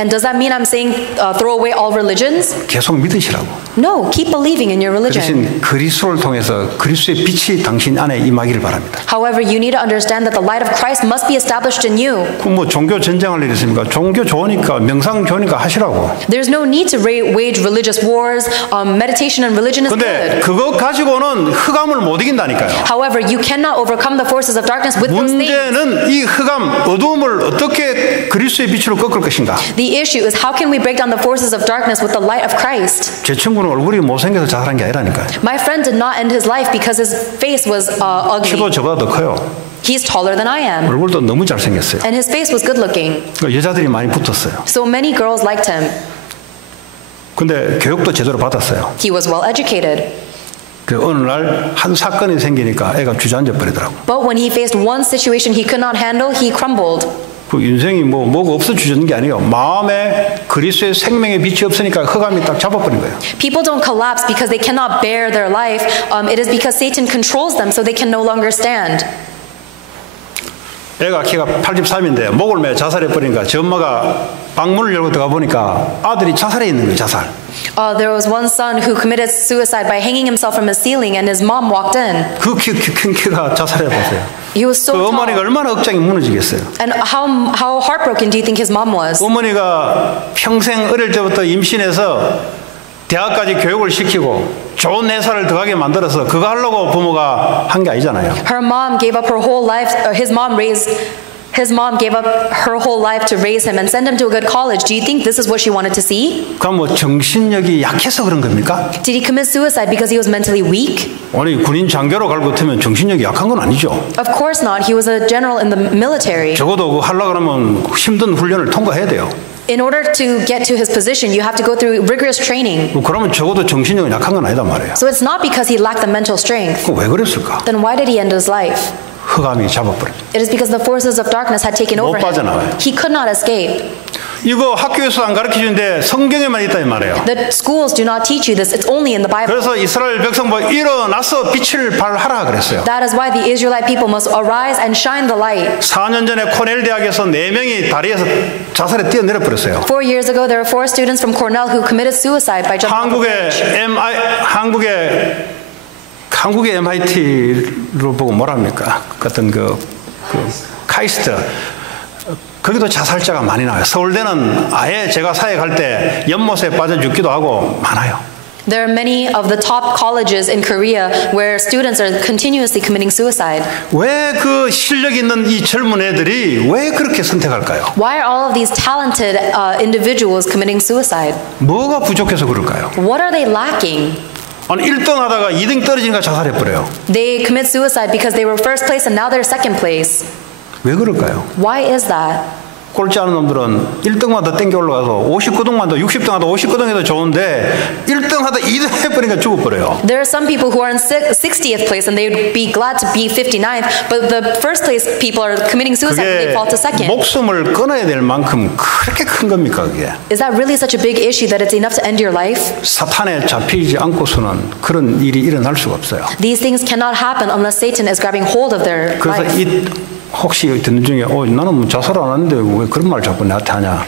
And does that mean I'm saying throw away all religions? 계속 믿으시라고. No, keep believing in your religion. 대신 그리스도를 통해서 그리스도의 빛이 당신 안에 임하기를 바랍니다. However, you need to understand that the light of Christ must be established in you. 그럼 뭐 종교 전쟁할 일 있습니까? 종교 좋으니까 명상 좋으니까 하시라고. There's no need to wage religious wars. Meditation and religion is 근데 good. 그거 가지고는 흑암을 못 이긴다니까요. However, you cannot overcome the forces of darkness with those things. 문제는 이 흑암 어두움을 어떻게 그리스도의 빛으로 꺾을 것인가? The issue is how can we break down the forces of darkness with the light of Christ? 제 친구는 얼굴이 못생겨서 자살한 게 아니라니까요. My friend did not end his life because his face was 키도 ugly. 저보다 더 커요. He's taller than I am. 얼굴도 너무 잘생겼어요. And his face was good looking. 여자들이 많이 붙었어요. So many girls liked him. 근데 교육도 제대로 받았어요. He was well educated. 그 어느 날 한 사건이 생기니까 애가 주저앉아 버리더라고. But when he faced one situation he could not handle, he crumbled. 그 인생이 뭐가 없어 주저는 게 아니에요. 마음에 그리스도의 생명의 빛이 없으니까 흑암이 딱 잡아버린 거예요. People don't collapse because they cannot bear their life. It is because Satan controls them so they can no longer stand. 애가 키가 83인데 목을 매 자살해버리니까 저 엄마가 방문을 열고 들어가 보니까 아들이 자살해 있는 거예요. 자살. There was one son who committed suicide by hanging himself from a ceiling and his mom walked in. 그 키가 자살해 보세요. He was so 그 어머니가 tall. 얼마나 억장이 무너지겠어요. And how heartbroken do you think his mom was? 어머니가 평생 어릴 때부터 임신해서 대학까지 교육을 시키고 좋은 회사를 들어가게 만들어서 그거 하려고 부모가 한 게 아니잖아요. Her mom gave up her whole life. His mom gave up her whole life to raise him and send him to a good college. Do you think this is what she wanted to see? 그럼 뭐 정신력이 약해서 그런 겁니까? Did he commit suicide because he was mentally weak? 아니 군인 장교로 갈 것 같으면 정신력이 약한 건 아니죠. Of course not. He was a general in the military. 적어도 그거 하려고 그러면 힘든 훈련을 통과해야 돼요. In order to get to his position, you have to go through rigorous training. 그러면 적어도 정신력이 약한 건 아니다 말이에요. So it's not because he lacked the mental strength. 그럼 왜 그랬을까? Then why did he end his life? 흑암이 잡아버렸죠. It is because the forces of darkness had taken over 못 빠져나와요. him. He could not escape. 이거 학교에서 안 가르쳐주는데 성경에만 있다 이 말이에요. The schools do not teach you this. It's only in the Bible. 그래서 이스라엘 백성보 일어나서 빛을 발하라 그랬어요. That is why the Israelite people must arise and shine the light. 4년 전에 코넬 대학에서 4명이 다리에서 자살에 뛰어내려 버렸어요. 4 years ago, there were 4 students from Cornell who committed suicide by jumping off a bridge. 한국의 MIT를 보고 뭐랍니까? 어떤 그 카이스트 거기도 자살자가 많이 나와요. 서울대는 아예 제가 사회 갈 때 연못에 빠져 죽기도 하고 많아요. There are many of the top colleges in Korea where students are continuously committing suicide. 왜 그 실력 있는 이 젊은 애들이 왜 그렇게 선택할까요? Why are all of these talented individuals committing suicide? 뭐가 부족해서 그럴까요? What are they lacking? 아니 1등 하다가 2등 떨어지니까 자살해버려요. They commit suicide because they were first place and now they're second place. 왜 그럴까요? Why is that? 꼴찌 하는 놈들은 1등만 더 땡겨 올라가서 59등만 더 60등 하다 59등 해도 좋은데 1등 하다 2등 해버리니까 죽어버려요. There are some people who are in 60th place and they would be glad to be 59th, but the first place people are committing suicide and they 그게 fall to second. 목숨을 끊어야 될 만큼 그렇게 큰 겁니까 그게? Is that really such a big issue that it's enough to end your life? 사탄에 잡히지 않고서는 그런 일이 일어날 수가 없어요. These things cannot happen unless Satan is grabbing hold of their 그래서 life. 혹시 듣는 중에 나는 뭐 자살 안 하는데 왜 그런 말 자꾸 나한테 하냐?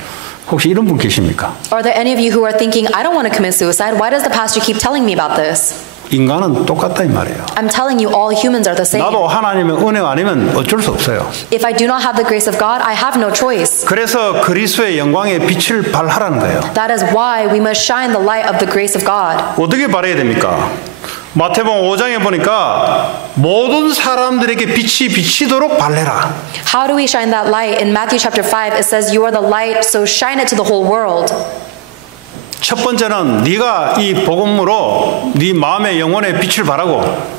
혹시 이런 분 계십니까? Are there any of you who are thinking, I don't want to commit suicide? Why does the pastor keep telling me about this? 인간은 똑같다 이 말이에요. I'm telling you, all humans are the same. 나도 하나님의 은혜가 아니면 어쩔 수 없어요. If I do not have the grace of God, I have no choice. 그래서 그리스도의 영광의 빛을 발하라는 거예요. That is why we must shine the light of the grace of God. 어떻게 발해야 됩니까? 마태복음 5장에 보니까 모든 사람들에게 빛이 비치도록 발해라. How do we shine that light? In Matthew chapter 5, it says, you are the light, so shine it to the whole world. 첫 번째는 네가 이 복음으로 네 마음의 영혼의 빛을 발하고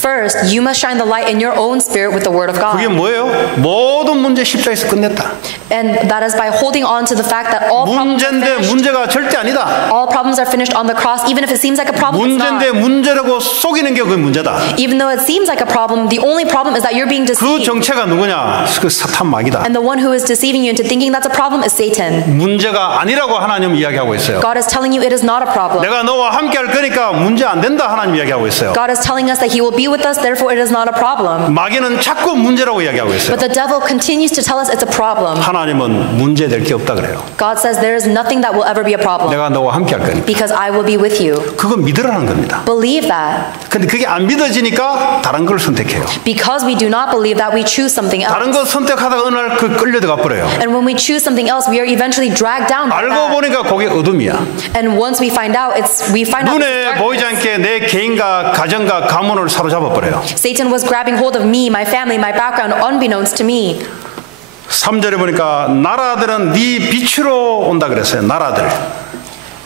First, you must shine the light in your own spirit with the word of 그게 God. 뭐예요? 모든 문제 십자가에서 끝냈다. And that is by holding on to the fact that all problems are 문제인데 finished. 문제가 절대 아니다. All problems are finished on the cross, even if it seems like a problem, it's 문제인데 not. 문제라고 속이는 게 그게 문제다. Even though it seems like a problem, the only problem is that you're being 그 deceived. 정체가 누구냐? 그 사탄 마귀다. And the one who is deceiving you into thinking that's a problem is Satan. 문제가 아니라고 하나님 이야기하고 있어요. God is telling you it is not a problem. 내가 너와 함께 할 거니까 문제 안 된다 하나님 이야기하고 있어요. God is telling us that He will be with us, therefore it is not a problem. 마귀는 자꾸 문제라고 이야기하고 있어요. But the devil continues to tell us it's a problem. 하나님은 문제될 게 없다 그래요. God says there is nothing that will ever be a problem 내가 너와 함께 할 거니까. because I will be with you. 그거 믿으라는 겁니다. Believe that. 근데 그게 안 믿어지니까 다른 걸 선택해요. Because we do not believe that, we choose something else. 다른 거 선택하다가 어느 날 그 끌려들어가 버려요. And when we choose something else, we are eventually dragged down by 알고 that. 보니까 그게 어둠이야. And once we find out, we find out it's 눈에 보이지 darkness. 않게 내 개인과 가정과 가문을 사로잡아 버려요. Satan was grabbing hold of me, my family, my background, unbeknownst to me. 3절에 보니까 나라들은 네 빛으로 온다 그랬어요. 나라들.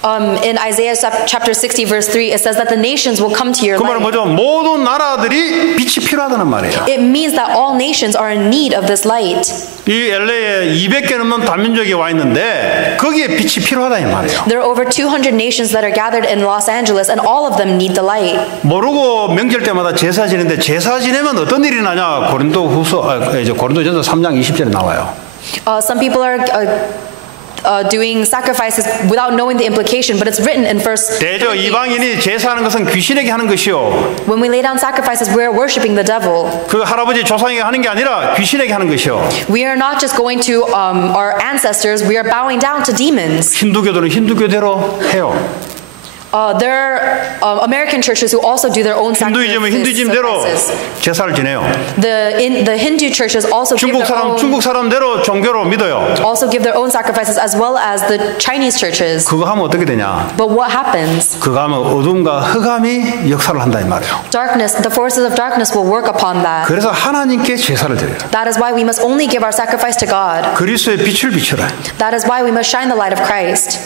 In Isaiah chapter 60 verse 3, it says that the nations will come to your 그 말은 light. 뭐죠? 모든 나라들이 빛이 필요하다는 말이에요. It means that all nations are in need of this light. 이 LA에 200개 넘는 다민족이 와 있는데 거기에 빛이 필요하다 이 말이에요. There are over 200 nations that are gathered in Los Angeles, and all of them need the light. 모르고 명절 때마다 제사 지내는데 제사 지내면 어떤 일이 나냐? 고린도전서 3장 20절에 나와요. Some people are doing sacrifices without knowing the implication, but it's written in First 대저 Timothy. 이방인이 제사하는 것은 귀신에게 하는 것이요. When we lay down sacrifices, we are worshiping the devil. 그 할아버지 조상에게 하는 게 아니라 귀신에게 하는 것이요. We are not just going to our ancestors, we are bowing down to demons. 힌두교도는 힌두교대로 해요. There are American churches who also do their own 힌두이즘은 힌두이즘대로 sacrifices. 제사를 지내요. The Hindu churches also give 중국 사람대로 종교로 믿어요. their own sacrifices, as well as the Chinese churches. 그거 하면 어떻게 되냐? But what happens? 그거 하면 어둠과 흑암이 역사를 한다 이 말이에요. Darkness, the forces of darkness will work upon that. 그래서 하나님께 제사를 드려요. That is why we must only give our sacrifice to God. 그리스도의 빛을 비춰라. That is why we must shine the light of Christ.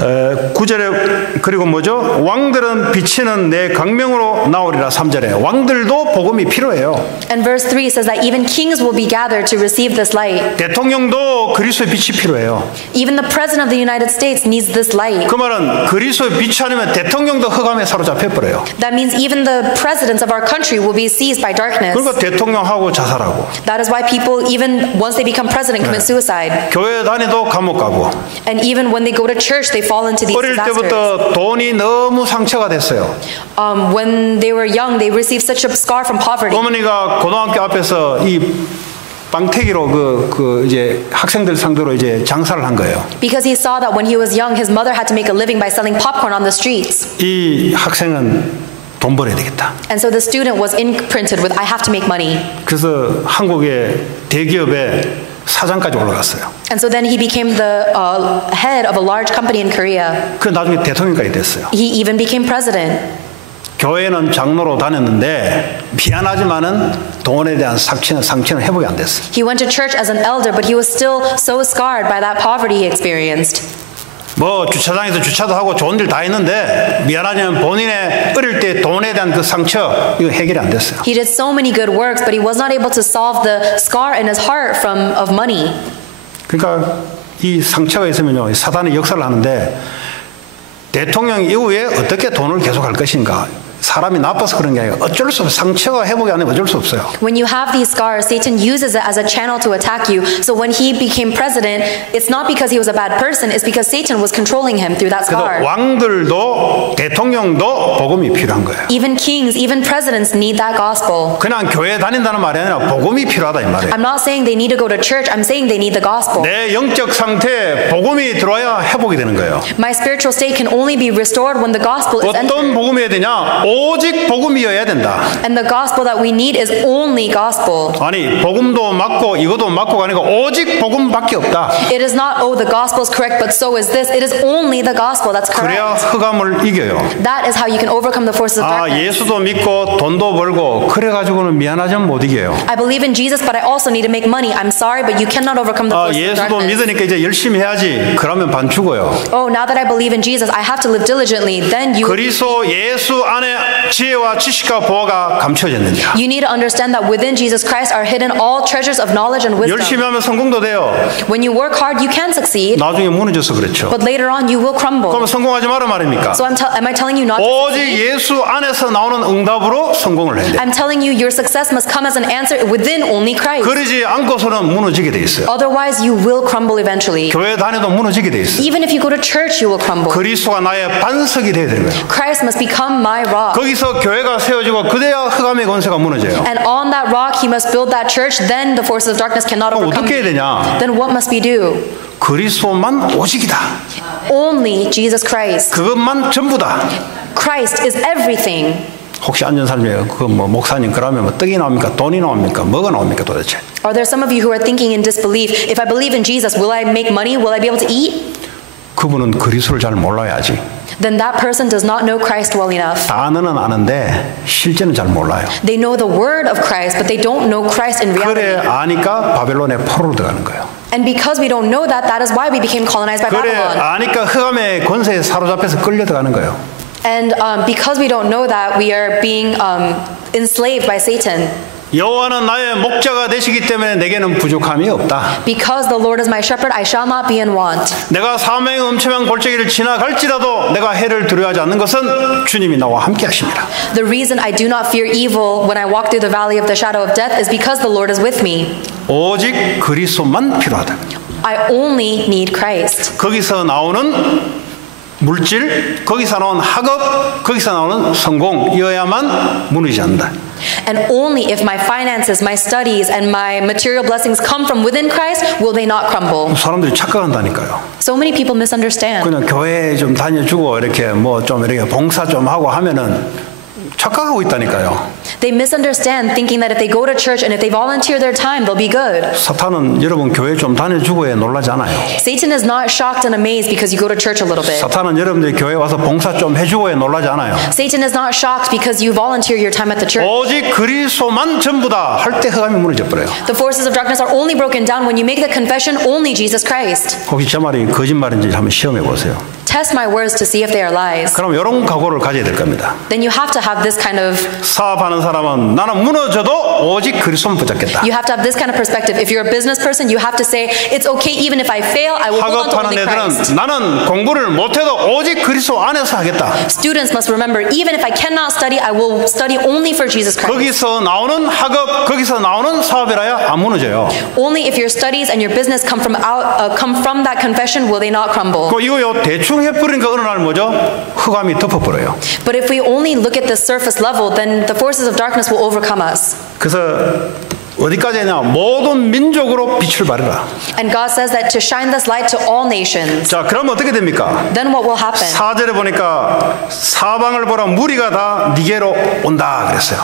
9절에 그리고 뭐죠? 왕들은 비치는 내 강명으로 나오리라. 3절에 왕들도 복음이 필요해요. And verse 3 says that even kings will be gathered to receive this light. 대통령도 그리스도의 빛이 필요해요. Even the president of the United States needs this light. 그 말은 그리스도의 빛이 아니면 대통령도 흑암에 사로잡혀 버려요. That means even the presidents of our country will be seized by darkness. 그러니까 대통령하고 자살하고. That is why people, even once they become president, commit suicide. 교회 다니도 감옥 가고. And even when they go to church, they fall into these 어릴 disasters. 때부터 돈이 너무 상처가 됐어요. When they were young, they received such a scar from poverty. 어머니가 고등학교 앞에서 이 빵태기로 이제 학생들 상대로 이제 장사를 한 거예요. Because he saw that when he was young, his mother had to make a living by selling popcorn on the streets. 이 학생은 돈 벌어야 되겠다. And so the student was imprinted with, I have to make money. 그래서 한국의 대기업에 사장까지 올라갔어요. And so then he became the head of a large company in Korea. 그 나중에 대통령까지 됐어요. He even became president. 교회는 장로로 다녔는데 미안하지만은 돈에 대한 상처는 회복이 안 됐어요. He went to church as an elder, but he was still so scarred by that poverty he experienced. 뭐 주차장에서 주차도 하고 좋은 일 다 했는데 미안하지만 본인의 어릴 때 돈에 대한 그 상처 이거 해결이 안 됐어요. He did so many good works, but he was not able to solve the scar in his heart of money. 그러니까 이 상처가 있으면요, 사단이 역사를 하는데 대통령 이후에 어떻게 돈을 계속할 것인가. 사람이 나빠서 그런 게 아니라 어쩔 수 없어요. 상처가 회복이 안 되면 어쩔 수 없어요. When you have these scars, Satan uses it as a channel to attack you. So when he became president, it's not because he was a bad person, it's because Satan was controlling him through that 그래서 scar. 왕들도 대통령도 복음이 필요한 거예요. Even kings, even presidents need that gospel. 그냥 교회 다닌다는 말이 아니라 복음이 필요하다 이 말이에요. I'm not saying they need to go to church, I'm saying they need the gospel. 내 영적 상태에 복음이 들어와야 회복이 되는 거예요. My spiritual state can only be restored when the gospel is 어떤 entered. 복음이어야 되냐? 오직 복음이어야 된다. And the gospel that we need is only gospel. 아니 복음도 맞고 이것도 맞고가 아니고 오직 복음밖에 없다. It is not, oh, the gospel is correct, but so is this. It is only the gospel that's 그래야 correct. 흑암을 이겨요. That is how you can overcome the forces of 아 darkness. 예수도 믿고 돈도 벌고 그래가지고는 미안하지만 못 이겨요. I believe in Jesus, but I also need to make money. I'm sorry, but you cannot overcome the 아 forces of 예수도 darkness. 믿으니까 이제 열심히 해야지. 그러면 반 죽어요. Oh, now that I believe in Jesus, I have to live diligently. Then 그리스도 예수 안에 지혜와 지식과 보화가 감춰졌느냐. you need to understand that within Jesus Christ are hidden all treasures of knowledge and 열심히 wisdom. 하면 성공도 돼요. When you work hard, you can succeed, 나중에 무너져서 그렇죠. but later on you will crumble. 그럼 성공하지 마라 말입니까? So am I telling you not to 오직 succeed? 예수 안에서 나오는 응답으로 성공을 해야 돼. I'm telling you your success must come as an answer within only Christ. 그러지 않고서는 무너지게 돼 있어요. Otherwise, you will crumble eventually. 교회 다녀도 무너지게 돼 있어요. Even if you go to church, you will crumble. 그리스도가 나의 반석이 돼야 되는 거예요. Christ must become my rock. 거기서 교회가 세워지고 그래야 흑암의 권세가 무너져요. And on that rock, he must build that church. Then the forces of darkness cannot 그럼 overcome 어떻게 해야 me. 되냐? Then what must we do? 그리스도만 오직이다. Only Jesus Christ. 그것만 전부다. Christ is everything. 혹시 앉은 사람이 그뭐 목사님 그러면 뭐 떡이 나옵니까? 돈이 나옵니까? 뭐가 나옵니까 도대체? Are there some of you who are thinking in disbelief? If I believe in Jesus, will I make money? Will I be able to eat? 그분은 그리스도를 잘 몰라야지. Then that person does not know Christ well enough. 단어는 아는데 실제는 잘 몰라요. They know the word of Christ, but they don't know Christ in 그래 reality. 아니까 바벨론의 포로로 들어가는 거예요. And because we don't know that, that is why we became colonized by 그래 Babylon. 아니까 흑암의 권세에 사로잡혀서 끌려 들어가는 거예요. And because we don't know that, we are being enslaved by Satan. 여호와는 나의 목자가 되시기 때문에 내게는 부족함이 없다. Because the Lord is my shepherd, I shall not be in want. 내가 사망의 음침한 골짜기를 지나갈지라도 내가 해를 두려워하지 않는 것은 주님이 나와 함께 하십니다. The reason I do not fear evil when I walk through the valley of the shadow of death is because the Lord is with me. 오직 그리스도만 필요하다. I only need Christ. 거기서 나오는 물질, 거기서 나오는 학업, 거기서 나오는 성공이어야만 무너지지 않는다. And only if my finances, my studies, and my material blessings come from within Christ will they not crumble. 사람들이 착각한다니까요. So many people misunderstand. 그냥 교회 좀 다녀주고 이렇게 뭐 좀 이렇게 봉사 좀 하고 하면은 착각하고 있다니까요. They misunderstand, thinking that if they go to church and if they volunteer their time, they'll be good. 사탄은 여러분 교회 좀 다녀주고에 놀라지 않아요. Satan is not shocked and amazed because you go to church a little bit. 사탄은 여러분들이 교회 와서 봉사 좀 해주고에 놀라지 않아요. Satan is not shocked because you volunteer your time at the church. 오직 그리스도만 전부다 할 때 흑암이 무너져 버려요. The forces of darkness are only broken down when you make the confession, only Jesus Christ. 혹시 제 말이 거짓말인지 한번 시험해 보세요. Test my words to see if they are lies. 그럼 이런 각오를 가져야 될 겁니다. Then you have to have this kind of 사업하는 사람은 나는 무너져도 오직 그리스도만 붙잡겠다. You have to have this kind of perspective. If you're a business person, you have to say, it's okay even if I fail, I will hold on to 학업하는 only Christ. 애들은 나는 공부를 못해도 오직 그리스도 안에서 하겠다. Students must remember, even if I cannot study, I will study only for Jesus Christ. 거기서 나오는 학업, 거기서 나오는 사업이라야 안 무너져요. Only if your studies and your business come from that confession will they not crumble. 이거요 대충 해버리니까 어느 날 뭐죠? 흑암이 덮어버려요. But if we only look at the surface level, then the forces of darkness will overcome us. 그래서 어디까지 하냐? 모든 민족으로 빛을 발해라. And God says that to shine this light to all nations. 자, 그럼 어떻게 됩니까? Then what will happen? 4절에 보니까 사방을 보라 무리가 다 니게로 온다 그랬어요.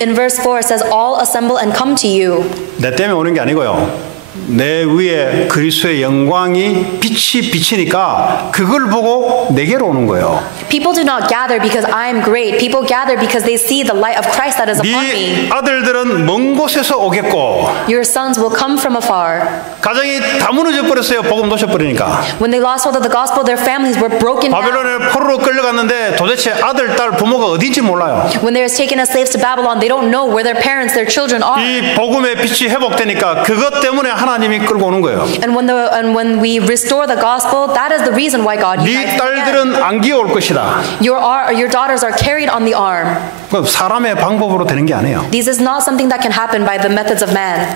In verse 4 it says, all assemble and come to you. 내 때문에 오는 게 아니고요. 내 위에 그리스도의 영광이 빛이 비치니까 그걸 보고 내게로 오는 거예요. People do not gather because I am great. People gather because they see the light of Christ that is upon me. 네 아들들은 먼 곳에서 오겠고 Your sons will come from afar. 가정이 다 무너져 버렸어요. 복음 놓쳐버리니까. When they lost hold of the gospel, their families were broken down. 바벨론에 포로로 끌려갔는데 도대체 아들, 딸, 부모가 어딘지 몰라요. When they were taken as slaves to Babylon, they don't know where their parents, their children are. 이 복음의 빛이 회복되니까 그것 때문에 하나님이 끌고 오는 거예요. And when we restore the gospel, that is the reason why God 네 unites them again. 딸들은 안 기어올 것이다. Your daughters are carried on the arm. 그 사람의 방법으로 되는 게 아니에요. This is not something that can happen by the methods of man.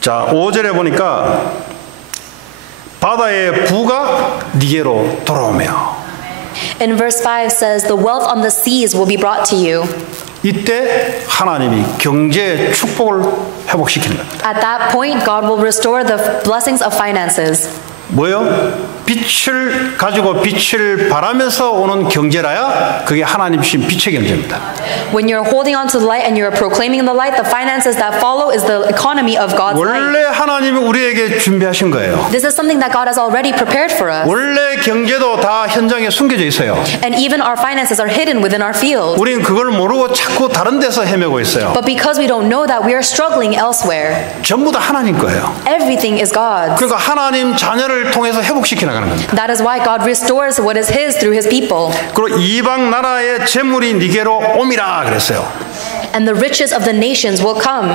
자, 5절에 보니까 바다의 부가 네게로 돌아오며. In verse 5 says, the wealth on the seas will be brought to you. 이때 하나님이 경제의 축복을 회복시키는 겁니다. At that point, God will restore the blessings of finances. 뭐요? 빛을 가지고 빛을 발하면서 오는 경제라야 그게 하나님 주신 빛의 경제입니다. When you're holding on to the light and you're proclaiming the light, the finances that follow is the economy of God's light. 원래 하나님이 우리에게 준비하신 거예요. This is something that God has already prepared for us. 원래 경제도 다 현장에 숨겨져 있어요. And even our finances are hidden within our field. 우리는 그걸 모르고 자꾸 다른 데서 헤매고 있어요. But because we don't know that, we are struggling elsewhere. 전부 다 하나님 거예요. Everything is God's. 그러니까 하나님 자녀를 통해서 회복시켜 나가는 겁니다. That is why God restores what is His through His people. 그리고 이방 나라의 재물이 네게로 오미라 그랬어요. And the riches of the nations will come.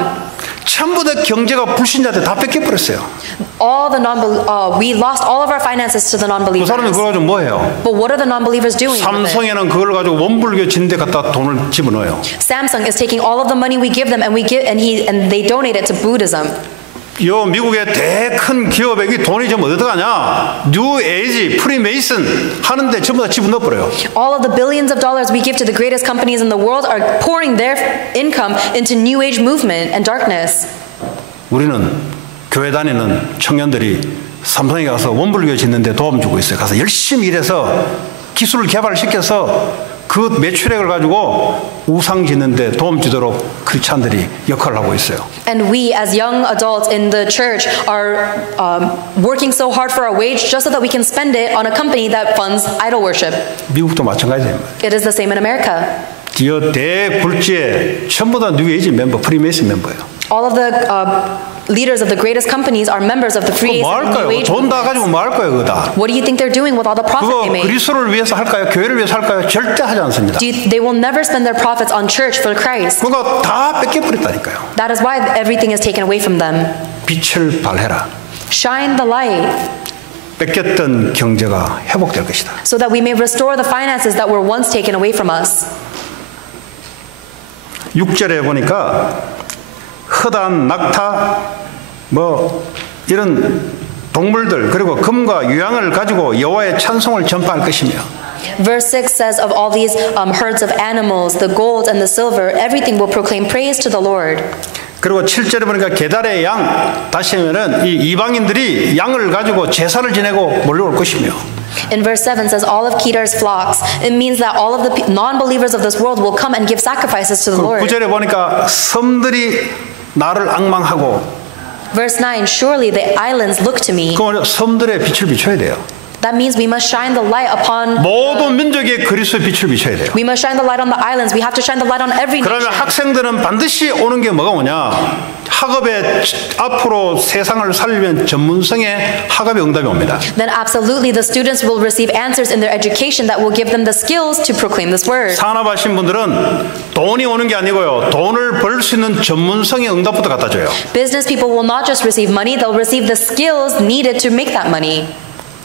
전부 다 경제가 불신자한테 다 뺏겨버렸어요. We lost all of our finances to the 그 non-believers. 사람이 그걸 가지고 뭐 해요? But what are the non-believers doing with it? 삼성에는 그걸 가지고 원불교 진대 갖다 돈을 집어넣어요. Samsung is taking all of the money we give them and they donate it to Buddhism. 요 미국의 대큰 기업에게 돈이 좀 어디다 가냐? 뉴 에이지, 프리메이슨 하는데 전부 다 집어넣어버려요. All of the billions of dollars we give to the greatest companies in the world are pouring their income into New Age movement and darkness. 우리는 교회 다니는 청년들이 삼성에 가서 원불교 짓는데 도움 주고 있어요. 가서 열심히 일해서 기술을 개발시켜서 그 매출액을 가지고 우상 짓는데 도움 주도록 크리스찬들이 역할을 하고 있어요. And we as young adults in the church are working so hard for our wage just so that we can spend it on a company that funds idol worship. 미국도 마찬가지예요. It is the same in America. 이 대굴지에 전부 다 뉴에이지 멤버, 프리메이슨 멤버예요. All of the leaders of the greatest companies are members of the Free 뭐 New 할까요? Age 돈 다 movement. 가지고 뭐 할 거예요, 그거 다? What do you think they're doing with all the profit 그거 they make? 그리스도를 위해서 할까요? 교회를 위해서 할까요? 절대 하지 않습니다. They will never spend their profits on church for Christ. 그거 다 뺏겨버렸다니까요. That is why everything is taken away from them. 빛을 발해라. Shine the light 뺏겼던 경제가 회복될 것이다. so that we may restore the finances that were once taken away from us. 6절에 보니까 허다한 낙타 뭐 이런 동물들 그리고 금과 유향을 가지고 여호와의 찬송을 전파할 것이며 Verse 6 says of all these herds of animals, the gold and the silver, everything will proclaim praise to the Lord. 그리고 7절에 보니까 게달의 양 다시 하면은 이 이방인들이 양을 가지고 제사를 지내고 몰려올 것이며 In verse 7 says all of Kedar's flocks. It means that all of the non-believers of this world will come and give sacrifices to the Lord. 9절에 보니까 섬들이 나를 앙망하고 Verse 9, surely the islands look to me. 그 섬들의 빛을 비춰야 돼요. That means we must shine the light upon 모든 민족의 그리스도의 빛을 비춰야 돼요. We must shine the light on the islands. We have to shine the light on every 그러면 nation. 학생들은 반드시 오는 게 뭐가 오냐? 학업에 앞으로 세상을 살리면 전문성의 학업의 응답이 옵니다. Then absolutely the students will receive answers in their education that will give them the skills to proclaim this word. 산업하신 분들은 돈이 오는 게 아니고요. 돈을 벌 수 있는 전문성의 응답부터 갖다 줘요. Business people will not just receive money, they'll receive the skills needed to make that money.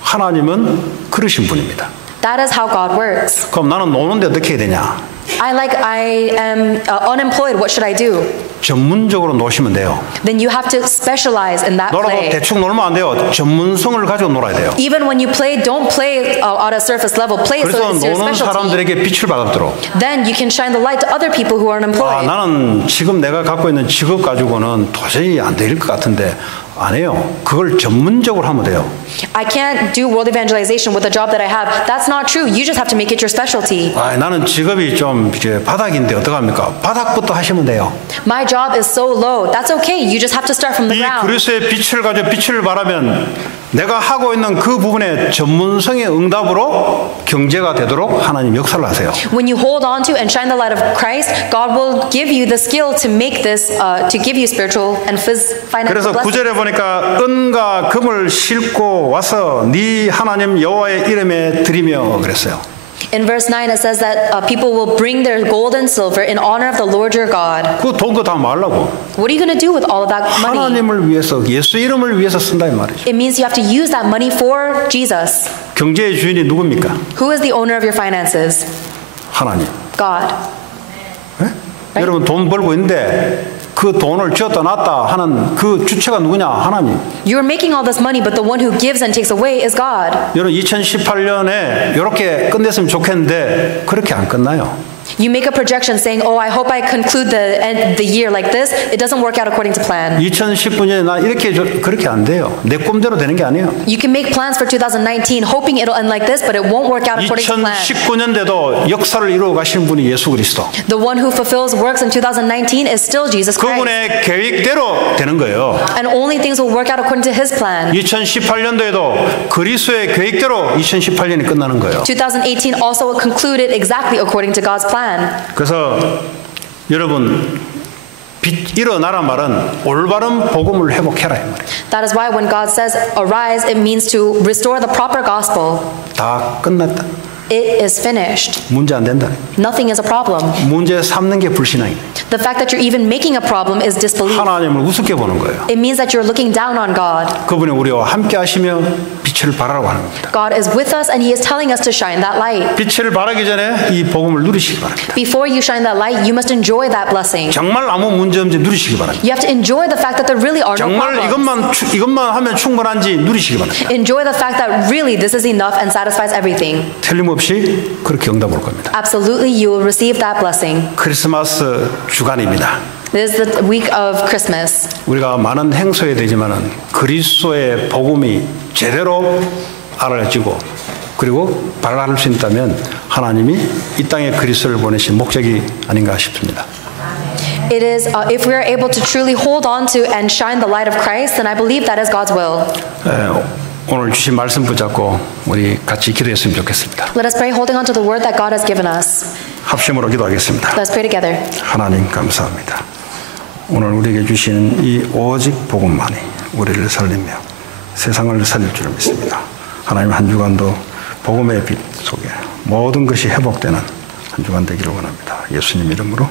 하나님은 그러신 분입니다. That is how God works. 그럼 나는 노는데 어떻게 해야 되냐? I am unemployed. What should I do? 전문적으로 노시면 돼요. Then you have to specialize in that 놀아도 play. 대충 놀면 안 돼요. 전문성을 가지고 놀아야 돼요. Even when you play, don't play at a surface level. Play so 그래서 it's your 노는 specialty. 사람들에게 빛을 받도록. Then you can shine the light to other people who are 아, unemployed. 나는 지금 내가 갖고 있는 직업 가지고는 도저히 안 될 것 같은데 안 해요. 그걸 전문적으로 하면 돼요. I can't do world evangelization with the job that I have. That's not true. You just have to make it your specialty. 아, 나는 직업이 좀 이제 바닥인데 어떡합니까? 바닥부터 하시면 돼요. My job is so low. That's okay. You just have to start from the 이 ground. 그리스도의 빛을 가지고 빛을 발하면 내가 하고 있는 그 부분에 전문성의 응답으로 경제가 되도록 하나님 역사를 하세요. When you hold on to and shine the light of Christ, God will give you the skill to make this, to give you spiritual and financial 그래서 blessings. 9절에 보니까 은과 금을 싣고 와서 네 하나님 여호와의 이름에 드리며 그랬어요. In verse 9 it says that people will bring their gold and silver in honor of the Lord your God. 그 돈 그거 다 말라고. What are you going to do with all of that money? 하나님을 위해서 예수 이름을 위해서 쓴다 이 말이죠. It means you have to use that money for Jesus. 경제의 주인이 누굽니까? Who is the owner of your finances? 하나님. God. 네? 여러분 돈 벌고 있는데 그 돈을 쥐었다 놨다 하는 그 주체가 누구냐? 하나님. You're making all this money, but the one who gives and takes away is God. 여러분 2018년에 이렇게 끝냈으면 좋겠는데 그렇게 안 끝나요. You make a projection saying, "Oh, I hope I conclude the year like this." It doesn't work out according to plan. 2019년에 나 이렇게 그렇게 안 돼요. 내 꿈대로 되는 게 아니에요. You can make plans for 2019, hoping it'll end like this, but it won't work out according to plan. 2019년대도 역사를 이루어 가시는 분이 예수 그리스도. The one who fulfills works in 2019 is still Jesus Christ. 그분의 계획대로 되는 거예요. And only things will work out according to His plan. 2018년도에도 그리스도의 계획대로 2018년이 끝나는 거예요. 2018 also concluded exactly according to God's plan. 그래서 여러분 일어나라 말은 올바른 복음을 회복해라 이 말이에요. That is why when God says arise, it means to restore the proper gospel. 다 끝났다. It is finished. 문제 안 된다. Nothing is a problem. 문제 삼는 게 불신앙입니다. The fact that you're even making a problem is disbelief. 하나님을 우습게 보는 거예요. It means that you're looking down on God. 그분이 우리와 함께 하시며 빛을 발하라고 하는 겁니다. God is with us and He is telling us to shine that light. 빛을 발하기 전에 이 복음을 누리시기 바랍니다. Before you shine that light, you must enjoy that blessing. 정말 아무 문제 없는지 누리시기 바랍니다. You have to enjoy the fact that there really are no 정말 problems. 이것만 하면 충분한지 누리시기 바랍니다. Enjoy the fact that really this is enough and satisfies everything. 틀림없이 그렇게 응답 올 겁니다. Absolutely, you will receive that blessing. 크리스마스 주간입니다. This is the week of Christmas. 우리가 많은 행소해야 되지만은 그리스도의 복음이 제대로 알아지고 그리고 발랄할 수 있다면 하나님이 이 땅에 그리스도를 보내신 목적이 아닌가 싶습니다. It is if we are able to truly hold on to and shine the light of Christ, then I believe that is God's will. 오늘 주신 말씀 붙잡고 우리 같이 기도했으면 좋겠습니다. Let us pray, holding on to the word that God has given us. 합심으로 기도하겠습니다. Let's pray together. 하나님 감사합니다. 오늘 우리에게 주시는 이 오직 복음만이 우리를 살리며 세상을 살릴 줄 믿습니다. 하나님 한 주간도 복음의 빛 속에 모든 것이 회복되는 한 주간 되기를 원합니다. 예수님 이름으로